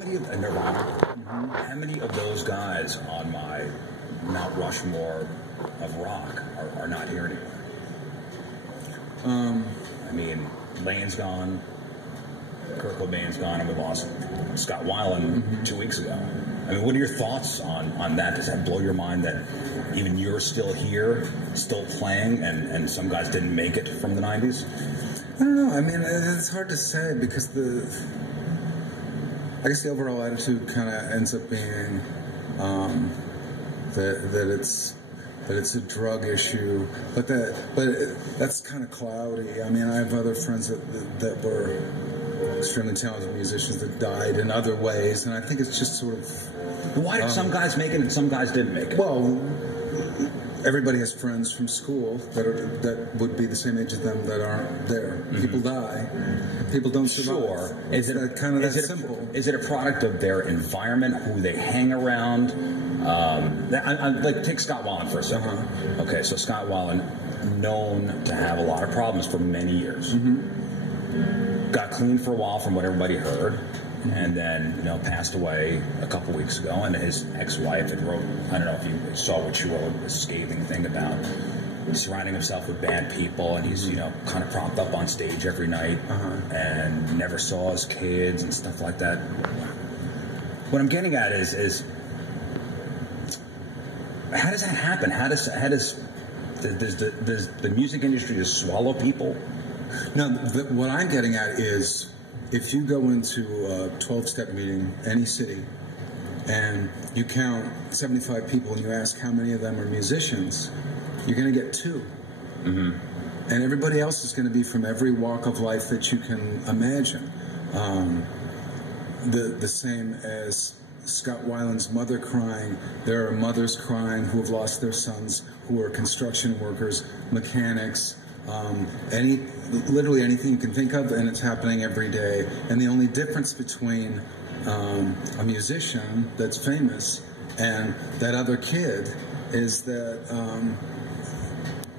many of Nirvana? How many of those guys on my Mount Rushmore of rock are not here anymore? I mean, Lane's gone, Kurt Cobain's gone, and we lost Scott Weiland 2 weeks ago. I mean, what are your thoughts on that? Does that blow your mind that even you're still here, still playing, and some guys didn't make it from the 90s? I don't know. I mean, it's hard to say because I guess the overall attitude kind of ends up being that it's a drug issue, but that's kind of cloudy. I mean, I have other friends that were extremely talented musicians that died in other ways, and I think it's just sort of. Why did some guys make it and some guys didn't make it? Well, everybody has friends from school that would be the same age as them that aren't there. People die. People don't survive. Sure. Is it that simple? Is it a product of their environment, who they hang around? Like, take Scott Weiland for a second. Okay, so Scott Weiland, known to have a lot of problems for many years. Got clean for a while from what everybody heard. And then, passed away a couple weeks ago, and his ex-wife had wrote, I don't know if you saw what she wrote, a scathing thing about surrounding himself with bad people, and he's, kind of propped up on stage every night, and never saw his kids and stuff like that. What I'm getting at is how does that happen? How does the music industry just swallow people? No, what I'm getting at is, if you go into a 12-step meeting, any city, and you count 75 people and you ask how many of them are musicians, you're going to get 2. And everybody else is going to be from every walk of life that you can imagine. The same as Scott Weiland's mother crying, there are mothers crying who have lost their sons, who are construction workers, mechanics, literally anything you can think of, and it's happening every day. And the only difference between a musician that's famous and that other kid is that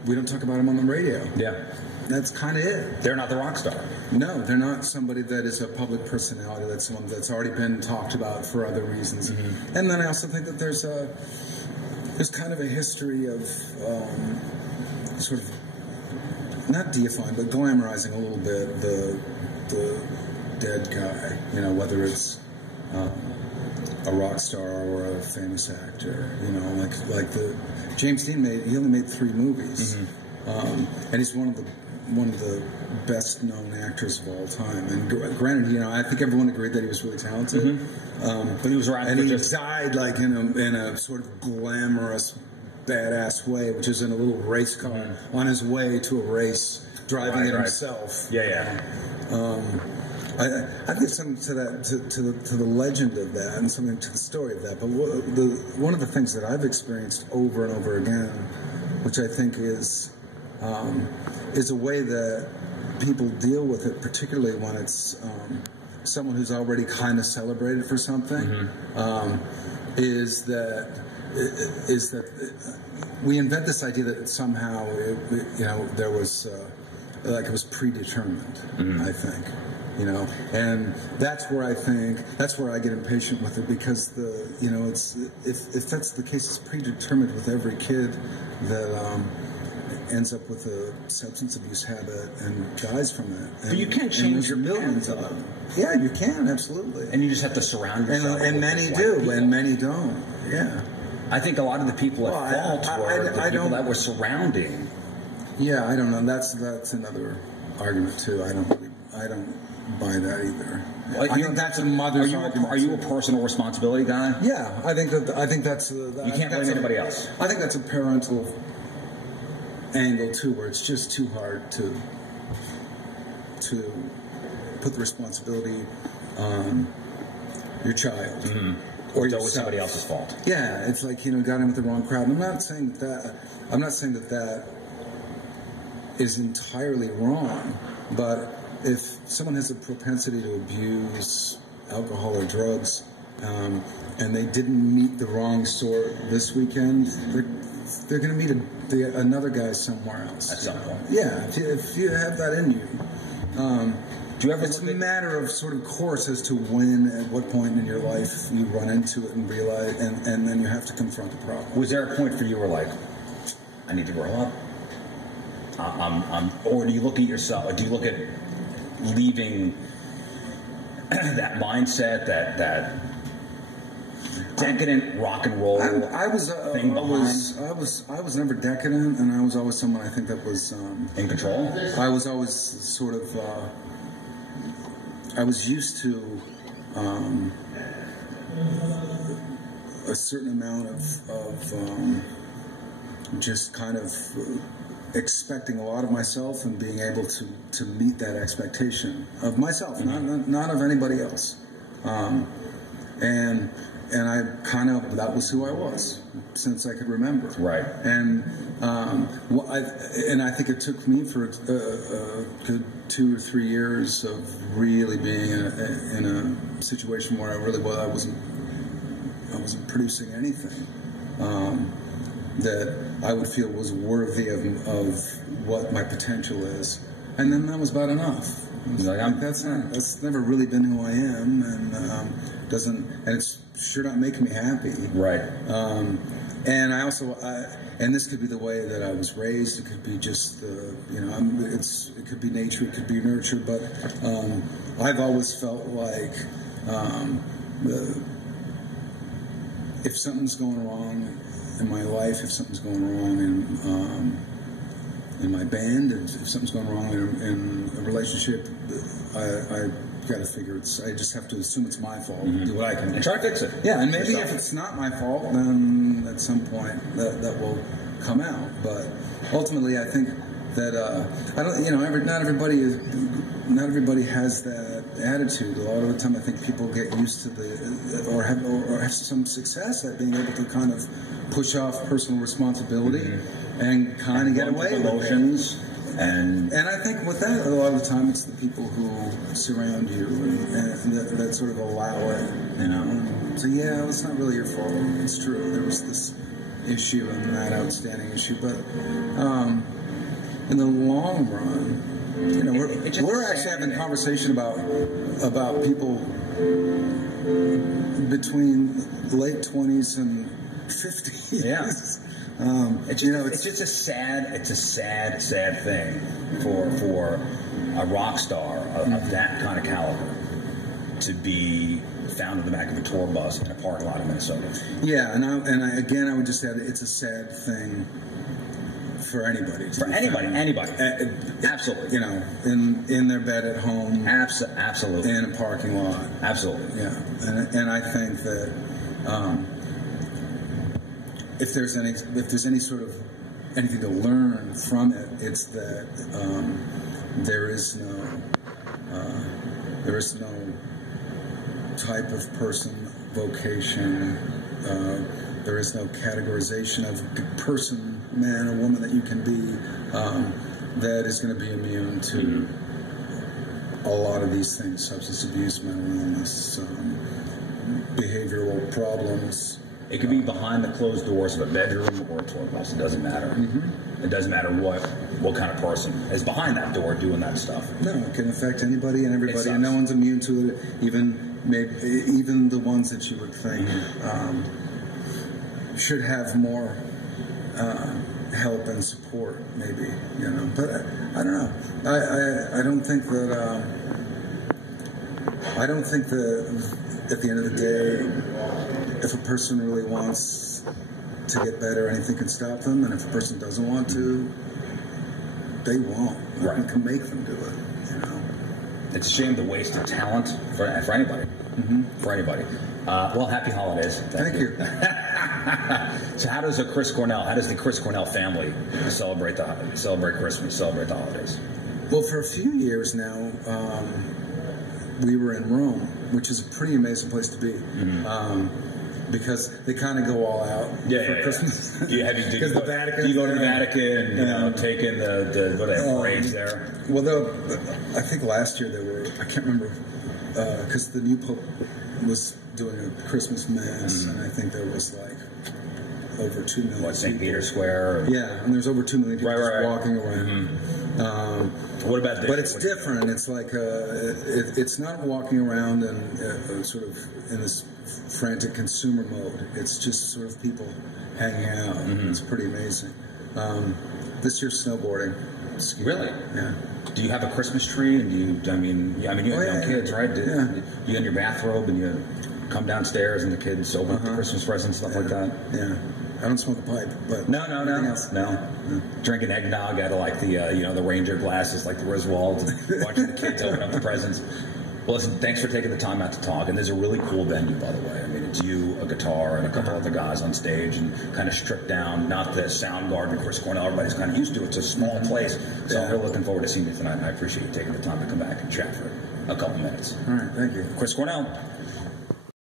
we don't talk about him on the radio. Yeah. That's kind of it. They're not the rock star. No, they're not somebody that is a public personality. That's someone that's already been talked about for other reasons. And then I also think that there's kind of a history of sort of not deifying, but glamorizing a little bit the dead guy. Whether it's a rock star or a famous actor. Like the James Dean he only made 3 movies, and he's one of the best known actors of all time. And granted, I think everyone agreed that he was really talented, but he was around, and he died like in a sort of glamorous, badass way, which is in a little race car on his way to a race, driving it himself. I think something to that, to the legend of that, and something to the story of that. But one of the things that I've experienced over and over again, which I think is a way that people deal with it, particularly when it's someone who's already kind of celebrated for something, is that we invent this idea that somehow there was like it was predetermined. I think. And that's where I get impatient with it, because it's if that's the case, it's predetermined with every kid that ends up with a substance abuse habit and dies from it. But you can't change your millions of them. Yeah, you can, absolutely. And you just have to surround yourself. And many do, people. And many don't. Yeah. I think a lot of the people at fault were the people that were surrounding. Yeah, I don't know. That's another argument too. I don't buy that either. Well, I think that's a mother's argument. Are you a personal responsibility guy? Yeah, I think that's. You can't blame anybody else. I think that's a parental angle too, where it's just too hard to put the responsibility on your child or it was somebody else's fault. Yeah, it's like got in with the wrong crowd. I'm not saying that is entirely wrong, but if someone has a propensity to abuse alcohol or drugs, and they didn't meet the wrong sort this weekend, they're going to meet another guy somewhere else. At some point. Yeah, if you have that in you. Do you ever it's a matter of sort of course as to when, at what point in your life you run into it and realize, and then you have to confront the problem. Was there a point for you where like, I need to grow up? Or do you look at yourself? Or do you look at leaving that mindset, that decadent rock and roll I was never decadent, and I was always someone I think that was in control. I was always sort of I was used to a certain amount of just kind of expecting a lot of myself and being able to meet that expectation of myself, not of anybody else. And I kind of, that was who I was since I could remember. Right. And I think it took me for a good 2 or 3 years of really being in a situation where I wasn't producing anything that I would feel was worthy of what my potential is. And then that was about enough. That's never really been who I am, and it's sure not making me happy. Right. And I also, and this could be the way that I was raised. It could be just it could be nature, it could be nurture. But I've always felt like if something's going wrong in my life, if something's going wrong in my band, if something's going wrong in a relationship, I got to figure I just have to assume it's my fault. Do what I can. And try to fix it. Yeah, and maybe if it's not my fault, then at some point that will come out. But ultimately, I think that not everybody has that attitude. A lot of the time, I think people get used to or have some success at being able to kind of push off personal responsibility and kind of get away with emotions. And I think with that, a lot of the time, it's the people who surround you and that sort of allow it. So yeah, it's not really your fault. It's true. There was this issue and that outstanding issue, but in the long run, we're actually having a conversation about people between late 20s and 50s. Yeah. It's just a sad thing for a rock star of that kind of caliber to be found in the back of a tour bus in a parking lot in Minnesota. Yeah, and I would just say that it's a sad thing for anybody. Anybody. Absolutely. In their bed at home. Absolutely. In a parking lot. Absolutely. Yeah, and I think that. If there's any sort of anything to learn from it, it's that there is no type of person, vocation. There is no categorization of person, man or woman that you can be that is going to be immune to a lot of these things: substance abuse, mental illness, behavioral problems. It could be behind the closed doors of a bedroom or a tour bus. It doesn't matter. It doesn't matter what kind of person is behind that door doing that stuff. No, it can affect anybody and everybody, and no one's immune to it. Even the ones that you would think should have more help and support, maybe. But I don't know. I don't think that. I don't think that at the end of the day, if a person really wants to get better, anything can stop them. And if a person doesn't want to, they won't. Nothing can make them do it. It's a shame to waste of talent for anybody. For anybody. Well, happy holidays. Thank you. So, how does the Chris Cornell family celebrate Christmas, celebrate the holidays? Well, for a few years now, we were in Rome, which is a pretty amazing place to be. Because they kind of go all out for Christmas. Because the Vatican. You go to the Vatican and take in the parades there. Well, I think last year there were, I can't remember, because the new Pope was doing a Christmas Mass, and I think there was like over 2 million. St. Peter's Square? Yeah, and there's over 2 million people just walking around. What about this? But it's different. It's like it's not walking around and sort of in this frantic consumer mode. It's just sort of people hanging out. It's pretty amazing. This year's snowboarding. Really? Yeah. Do you have a Christmas tree? And you have young kids, right? You in your bathrobe and you come downstairs and the kids open up the Christmas presents, stuff like that? Yeah. I don't smoke a pipe, but no. Drinking eggnog out of like the Ranger glasses, like the Griswolds, and watching the kids open up the presents. Well, listen, thanks for taking the time out to talk. And there's a really cool venue, by the way. I mean, it's you, a guitar, and a couple other guys on stage, and kind of stripped down, not the Soundgarden, Chris Cornell, everybody's kind of used to. It's a small place. So I'm really looking forward to seeing you tonight, and I appreciate you taking the time to come back and chat for a couple minutes. All right, thank you. Chris Cornell.